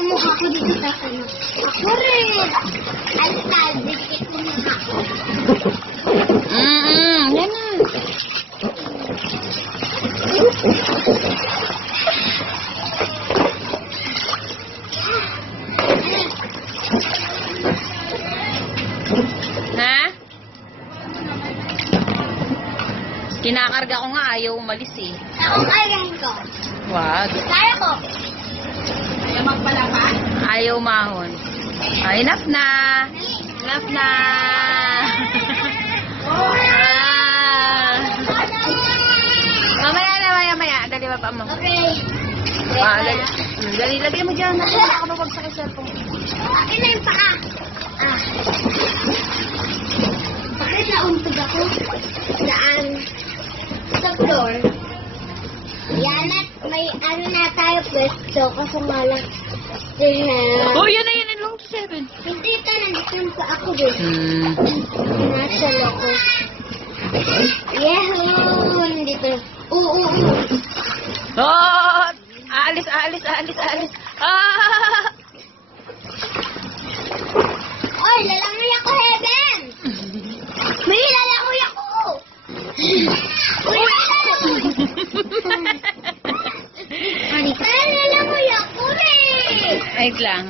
yung mukha ko dito sa ano. Ako rin. Ay, dikit mo mukha ko. Yan na. Ha? Kinakarga ko nga, ayaw umalis eh. Ako kaya ko. Wag. Kaya ko. Ayaw magpalapa? Ayaw mahon. Ay, enough na. Enough na. Mamaya. Dali ba pa mo? Okay. Dali, lagay mo dyan. Nakababagsak yung cellphone. Akin na yung paa. Bakit nauntog ako? Saan? Sa floor. Yan at may ano na tayo pwesto. Kaso nga lang. Oh, yan na. Long to 7. Hindi ka, nandito yung paa ko doon. Nasa loko. Yehoo! Nandito. Oo. Oh! Aalis. Oy, lalangoy ako, Heaven! May lalangoy ako! Uy, lalangoy ako rin! Wait lang.